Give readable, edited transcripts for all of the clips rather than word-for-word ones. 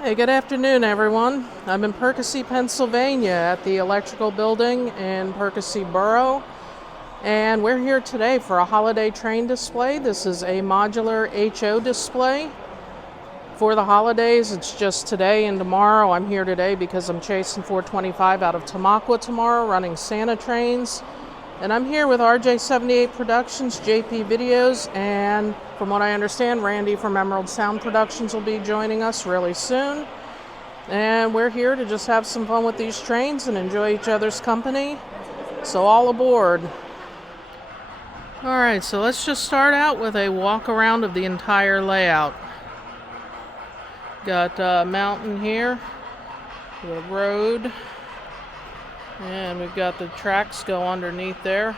Hey, good afternoon, everyone. I'm in Perkasie, Pennsylvania at the electrical building in Perkasie Borough, and we're here today for a holiday train display. This is a modular HO display for the holidays. It's just today and tomorrow. I'm here today because I'm chasing 425 out of Tamaqua tomorrow, running Santa trains. And I'm here with RJ78 Productions, JP Videos, and from what I understand, Randy from Emerald Sound Productions will be joining us really soon. And we're here to just have some fun with these trains and enjoy each other's company. So all aboard. Alright, so let's just start out with a walk around of the entire layout. Got a mountain here, the road. And we've got the tracks go underneath there.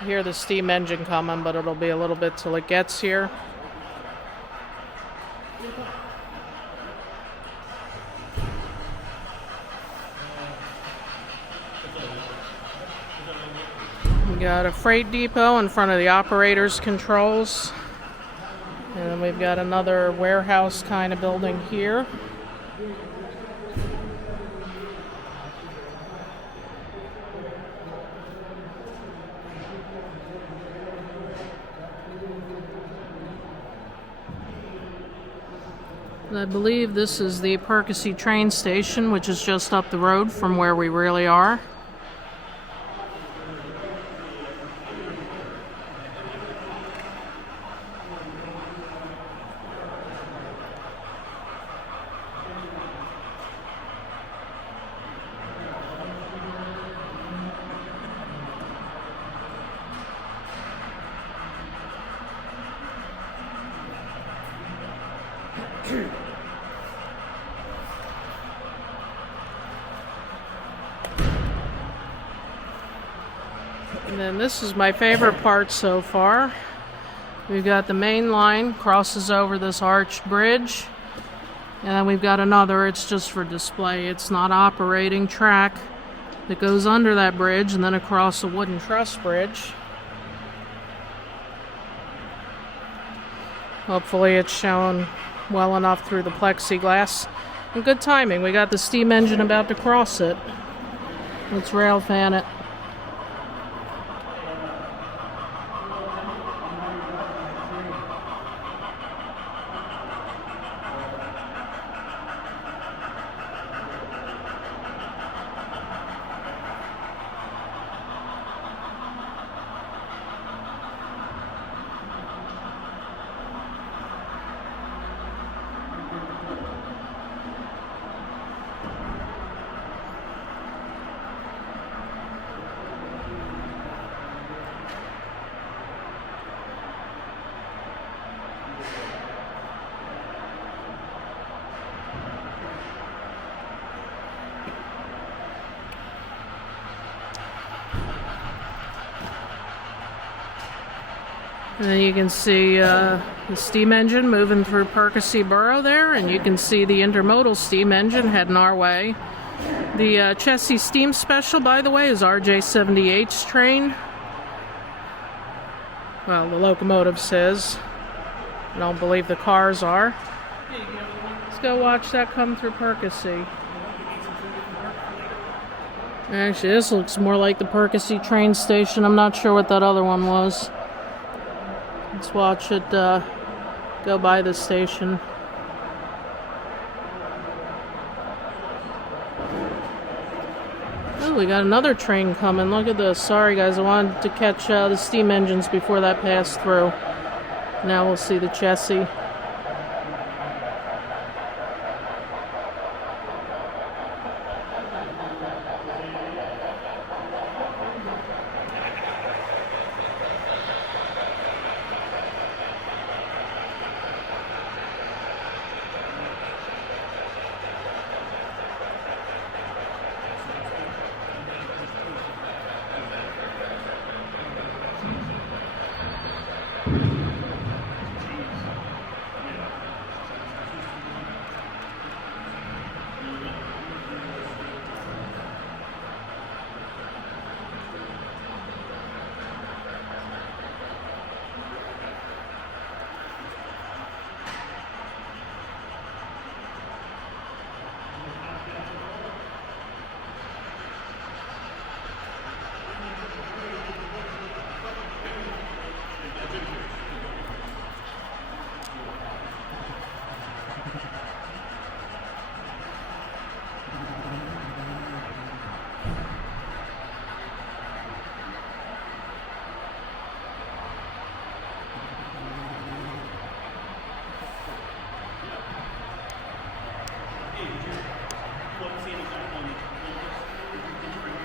I hear the steam engine coming, but it'll be a little bit till it gets here. We got a freight depot in front of the operator's controls. And then we've got another warehouse kind of building here. I believe this is the Perkasie train station, which is just up the road from where we really are. And then this is my favorite part so far. We've got the main line crosses over this arched bridge, and then we've got another, it's just for display, it's not operating, track that goes under that bridge and then across a wooden truss bridge. Hopefully it's shown well enough through the plexiglass. And good timing, we got the steam engine about to cross it. Let's rail fan it. And then you can see the steam engine moving through Perkasie Borough there, and you can see the intermodal steam engine heading our way. The Chessie Steam Special, by the way, is RJ78's train. Well, the locomotive says. I don't believe the cars are. Let's go watch that come through Perkasie. Actually, this looks more like the Perkasie train station. I'm not sure what that other one was. Let's watch it go by the station. Oh, we got another train coming. Look at this. Sorry, guys. I wanted to catch the steam engines before that passed through. Now we'll see the chassis.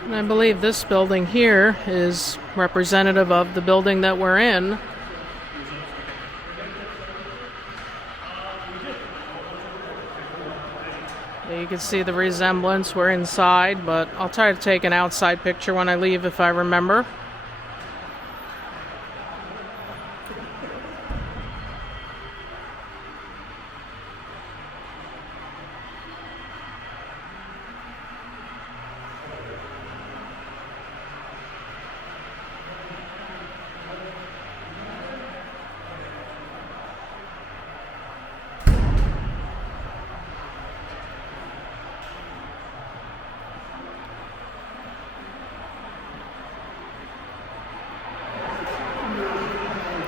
And I believe this building here is representative of the building that we're in. You can see the resemblance. We're inside, but I'll try to take an outside picture when I leave if I remember.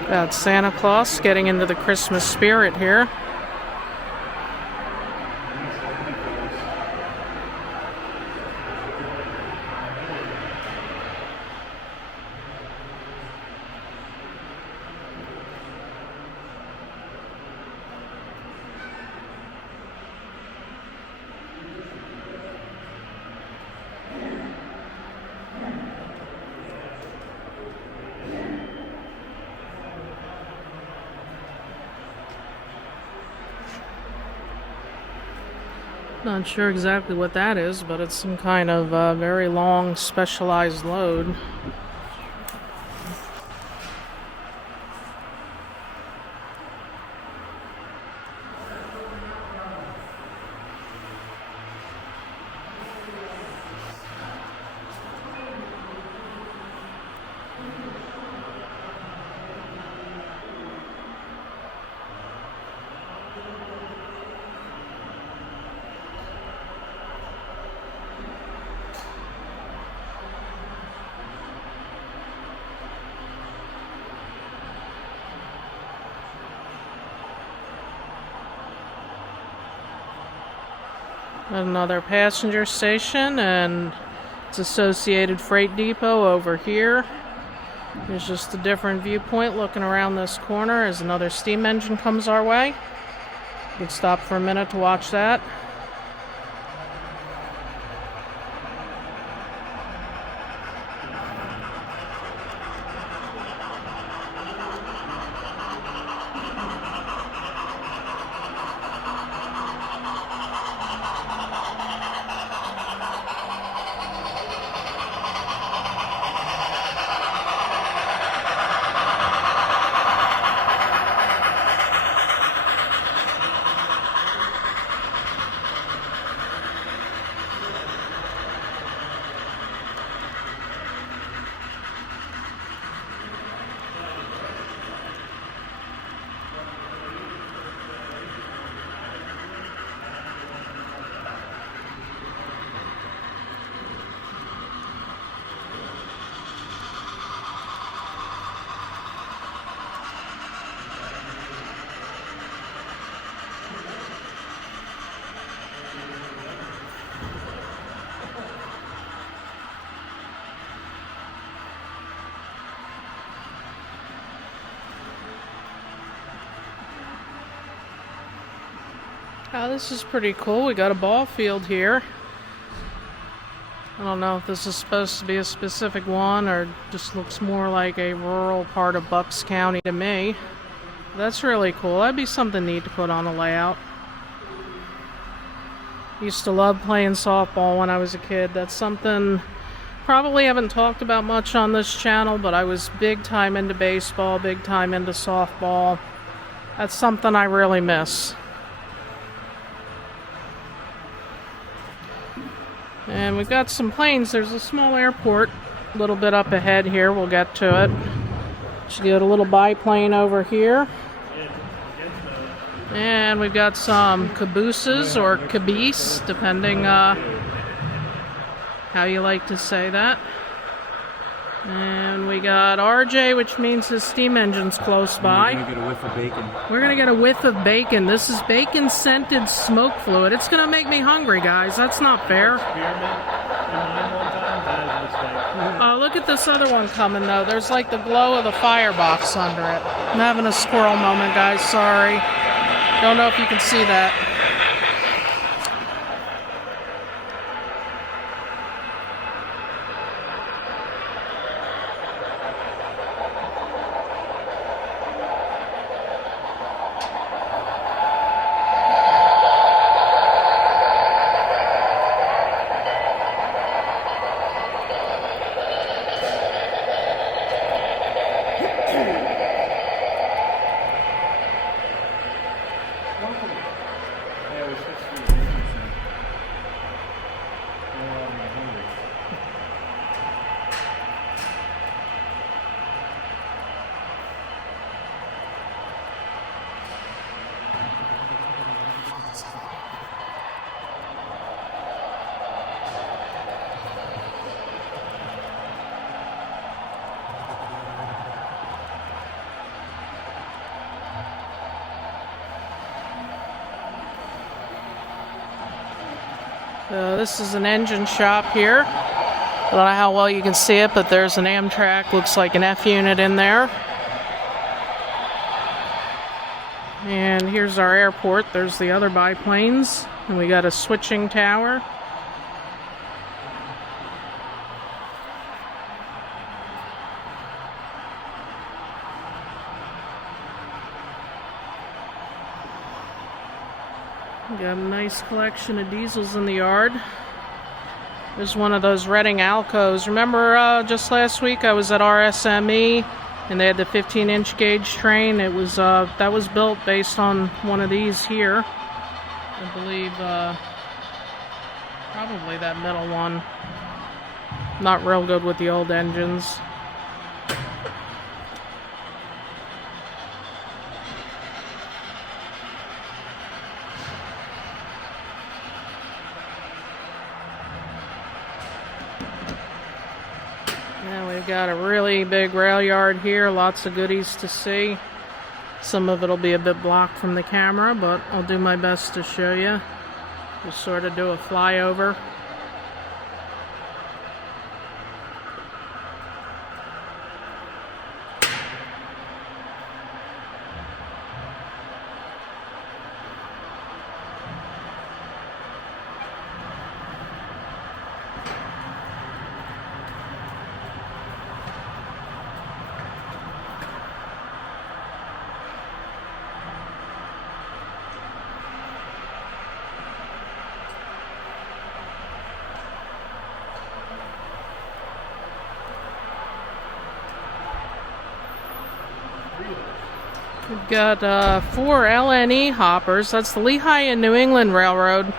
Got Santa Claus getting into the Christmas spirit here. Not sure exactly what that is, but it's some kind of very long specialized load. Another passenger station and its associated freight depot over here. There's just a different viewpoint looking around this corner as another steam engine comes our way. You can stop for a minute to watch that. Oh, this is pretty cool. We got a ball field here. I don't know if this is supposed to be a specific one or just looks more like a rural part of Bucks County to me. That's really cool. That'd be something neat to put on a layout. Used to love playing softball when I was a kid. That's something probably haven't talked about much on this channel, but I was big time into baseball, big time into softball. That's something I really miss. And we've got some planes. There's a small airport a little bit up ahead here. We'll get to it. Should get a little biplane over here. And we've got some cabooses or caboose, depending how you like to say that. And we got RJ, which means his steam engine's close by. We're going to get a whiff of bacon. We're going to get a whiff of bacon. This is bacon-scented smoke fluid. It's going to make me hungry, guys. That's not fair. Oh, look at this other one coming, though. There's like the glow of the firebox under it. I'm having a squirrel moment, guys. Sorry. Don't know if you can see that. This is an engine shop here. I don't know how well you can see it, but there's an Amtrak, looks like an F unit in there. And here's our airport. There's the other biplanes. And we got a switching tower. We got a nice collection of diesels in the yard. There's one of those Reading Alcos. Remember just last week I was at RSME and they had the 15-inch gauge train. It was that was built based on one of these here. I believe probably that middle one. Not real good with the old engines. Now we've got a really big rail yard here, lots of goodies to see. Some of it will be a bit blocked from the camera, but I'll do my best to show you. Just sort of do a flyover. We've got 4 LNE hoppers. That's the Lehigh and New England Railroad.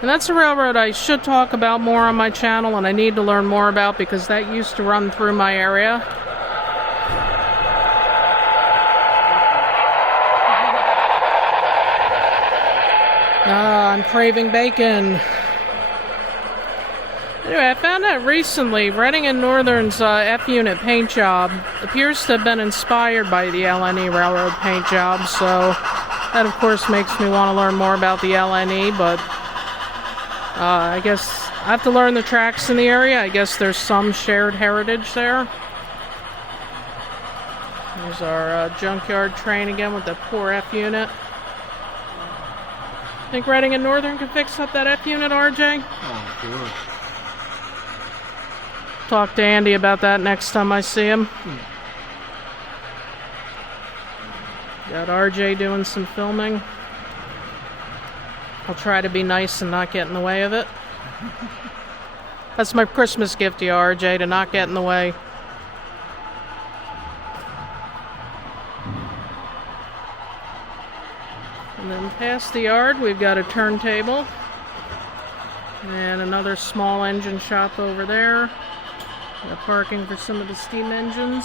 And that's a railroad I should talk about more on my channel, and I need to learn more about because that used to run through my area. I'm craving bacon. Anyway, I found out recently Reading and Northern's F-unit paint job appears to have been inspired by the LNE Railroad paint job, so that of course makes me want to learn more about the LNE, but I guess I have to learn the tracks in the area. I guess there's some shared heritage there. There's our junkyard train again with the poor F-unit. Think Reading and Northern can fix up that F-unit, RJ? Oh, sure. Talk to Andy about that next time I see him. Got RJ doing some filming. I'll try to be nice and not get in the way of it. That's my Christmas gift to you, RJ, to not get in the way. And then past the yard, we've got a turntable. And another small engine shop over there. Got parking for some of the steam engines.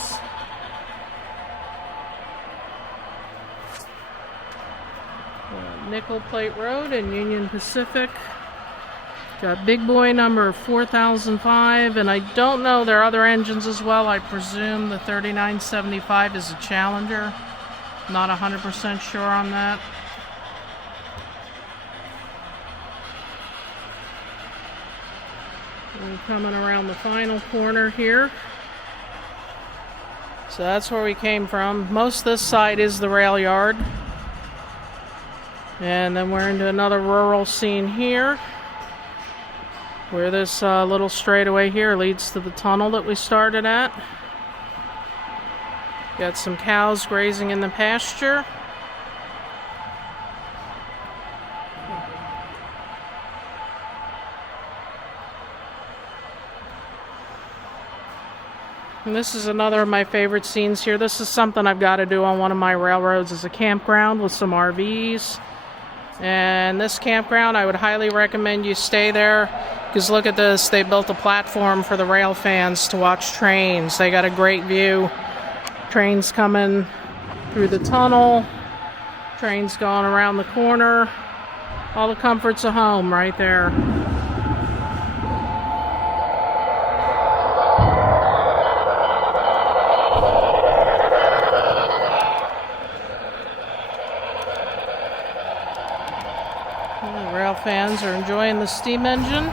Nickel Plate Road in Union Pacific. Got big boy number 4005, and I don't know, there are other engines as well. I presume the 3975 is a Challenger. Not 100% sure on that. We're coming around the final corner here. So that's where we came from. Most of this side is the rail yard. And then we're into another rural scene here, where this little straightaway here leads to the tunnel that we started at. Got some cows grazing in the pasture. And this is another of my favorite scenes here. This is something I've got to do on one of my railroads, as a campground with some RVs. And this campground, I would highly recommend you stay there, because look at this, they built a platform for the rail fans to watch trains. They got a great view. Trains coming through the tunnel, trains going around the corner, all the comforts of home right there. The rail fans are enjoying the steam engine.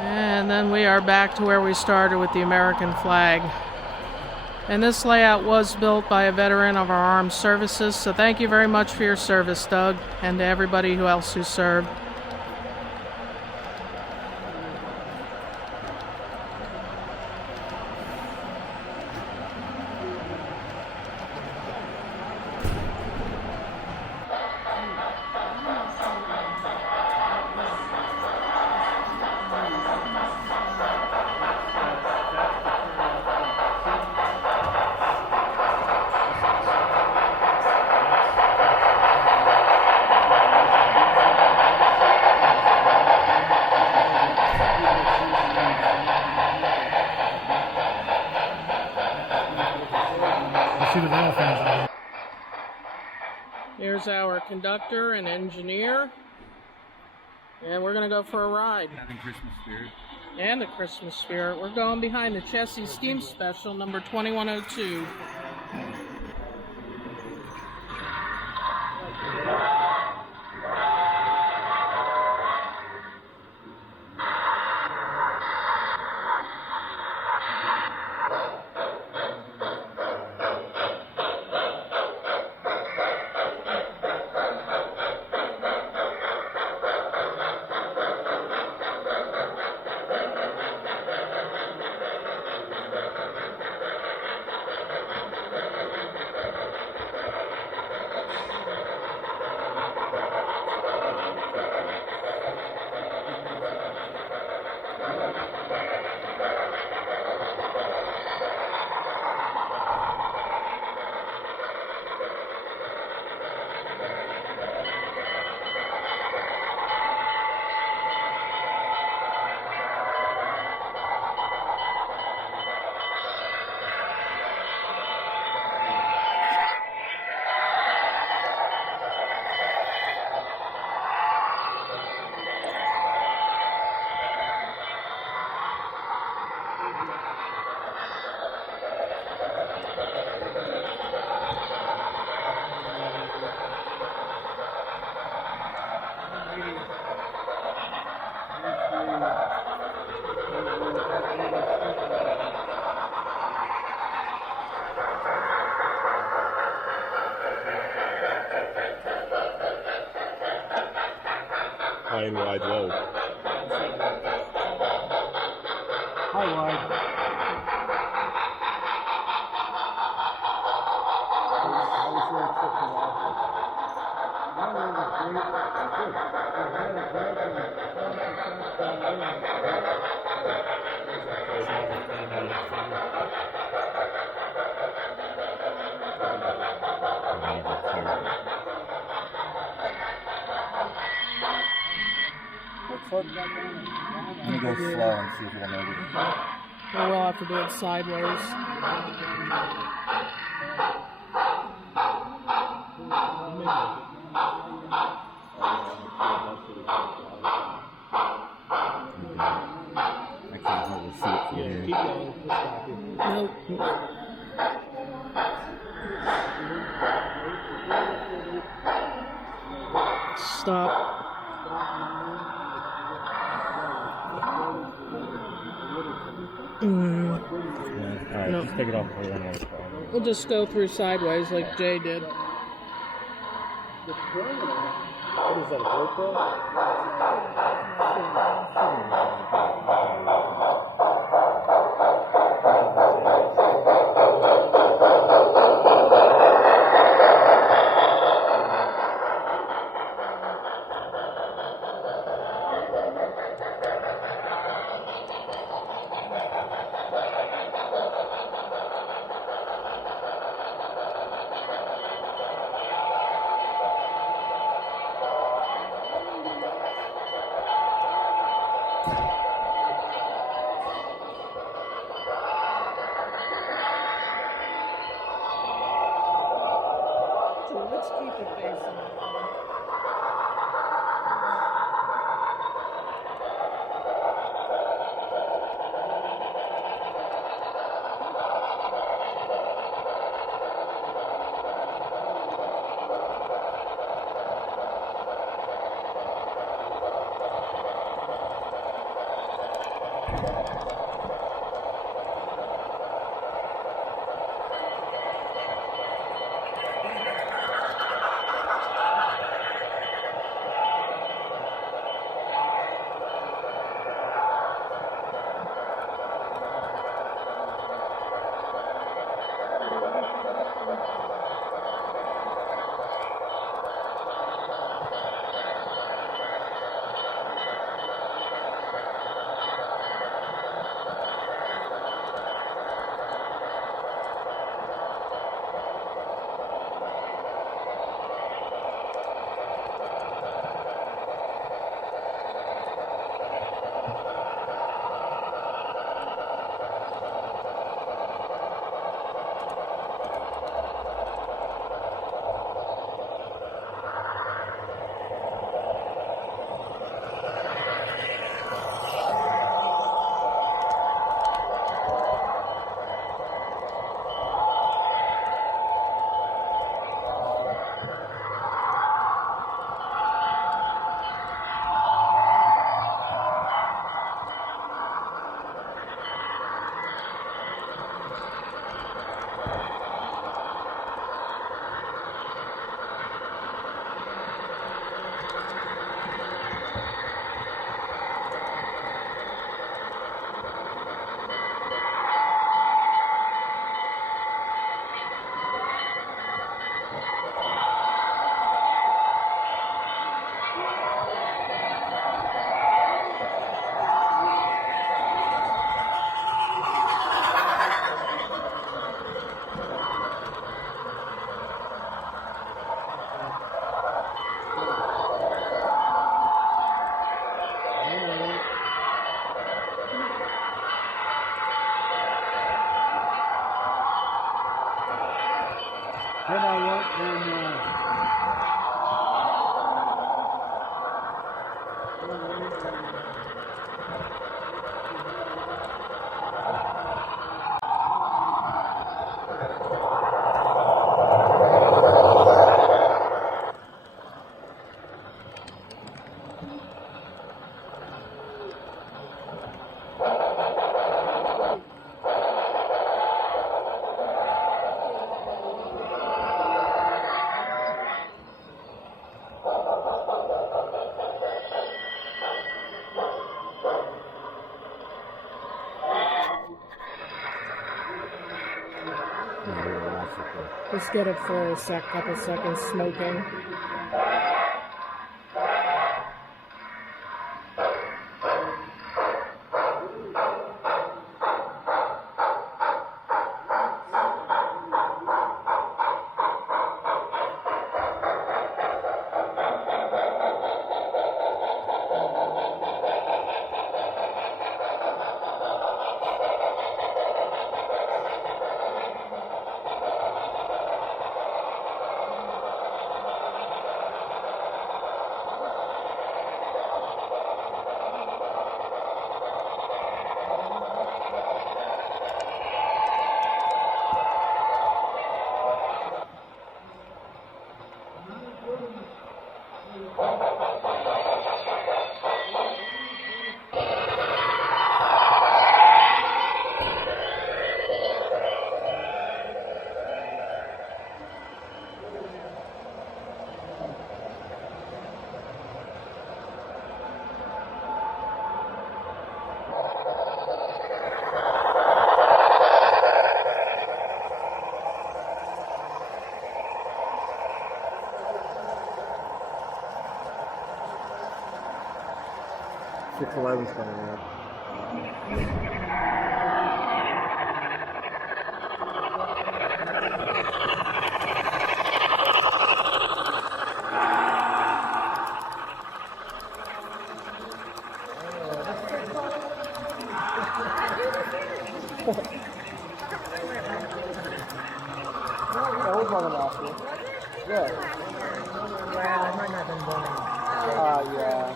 And then we are back to where we started with the American flag. And this layout was built by a veteran of our armed services, so thank you very much for your service, Doug, and to everybody else who served. Here's our conductor and engineer, and we're gonna go for a ride. Having Christmas spirit. And the Christmas spirit. We're going behind the Chessie Steam Special, number 2102. High and wide low. High wide. I'm gonna go slow and see if it'll make it. Or we'll have to do it sideways. I can't hardly see it from here. Keep going. Nope. Stop. Alright, No. just take it off before you run out. We'll just go through sideways like Jay did. What is that, a GoPro? Then I went Just get it for a couple seconds smoking. Chick-fil-A coming out. That was one of the last ones. Yeah. Well, I might not have been born. Yeah.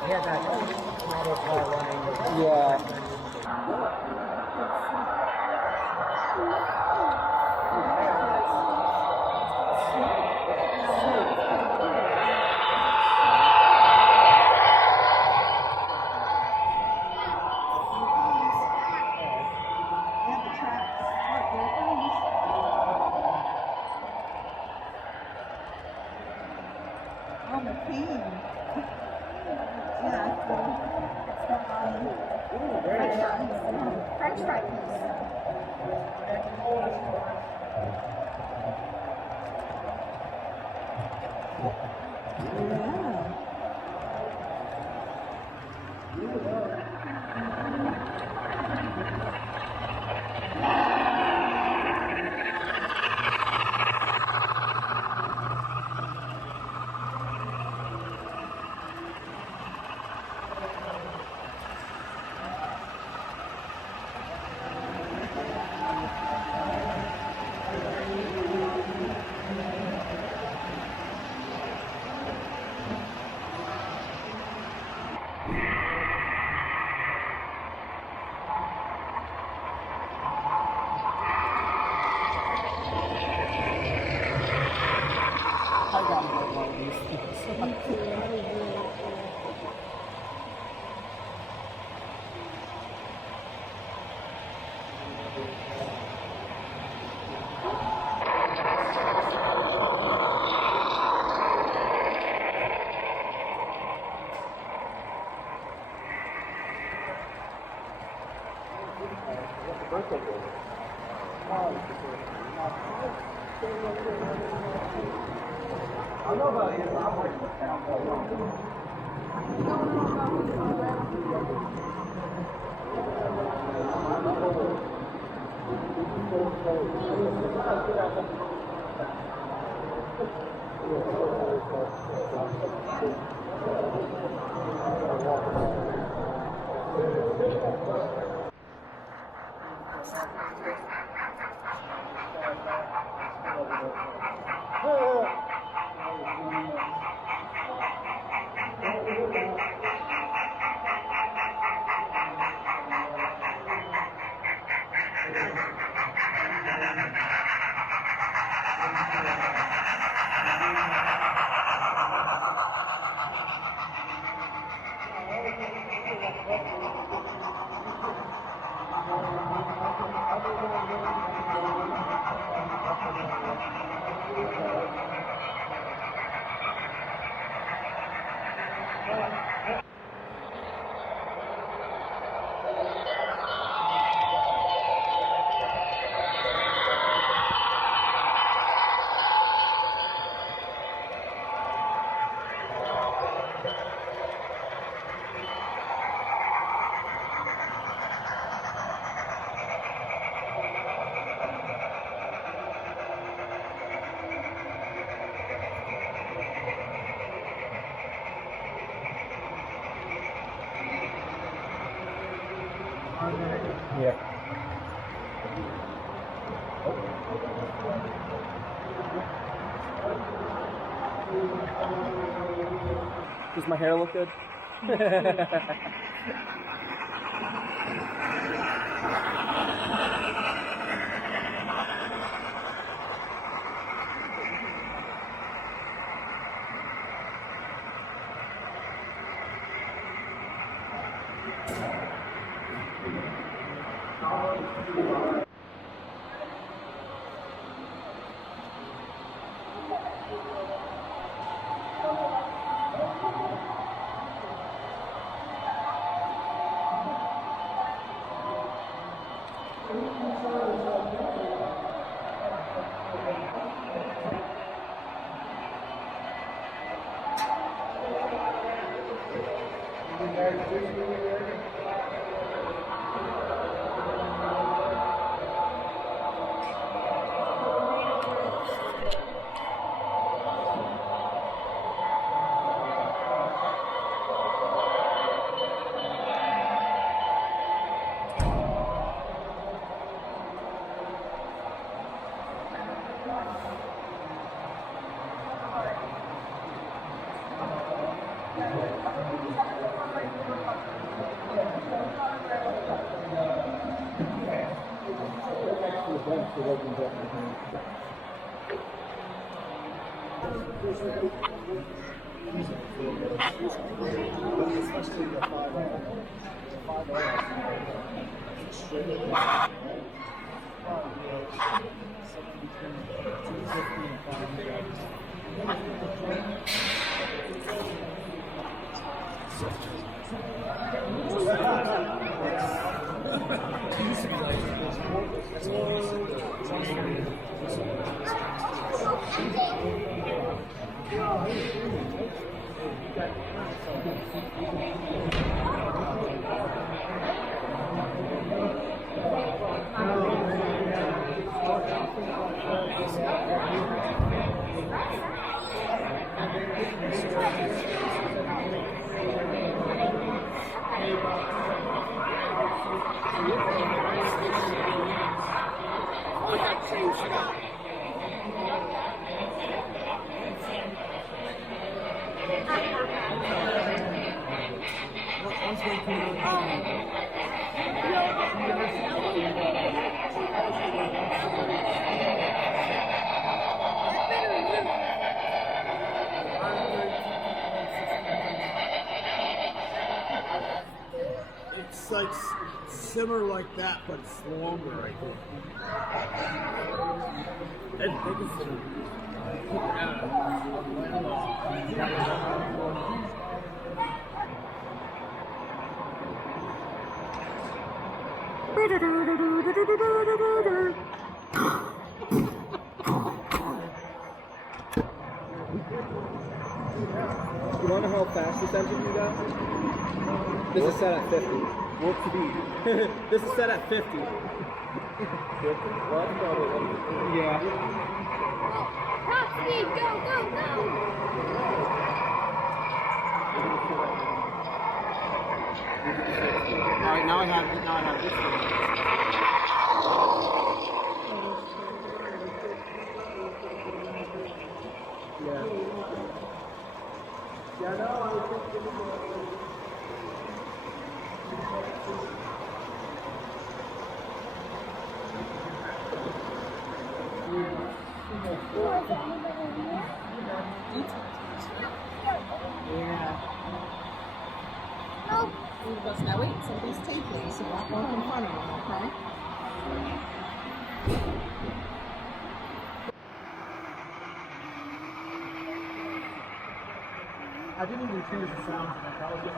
He had that model car running. Yeah. Oh, McKean. Yeah, it's the French fry piece. I got one of these things. I know about you, but I'm like, yeah. Does my hair look good? It's like similar like that, but it's longer, I think. You want to know how fast this engine can go? This is set at 50. What to be? This is set at 50. Yeah. Top speed, go, go, go! Alright, now I have this one. Yeah. Yeah, no, I was Oh, Now wait, somebody's taping, so walk in front of them, okay? I didn't even change the sound. I was just.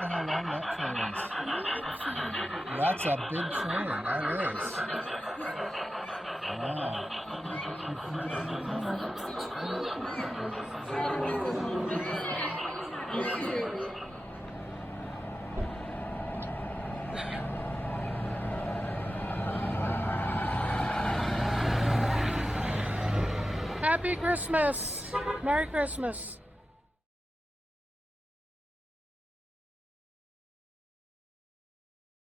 How long that train is. That's a big train, that is. Happy Christmas! Merry Christmas!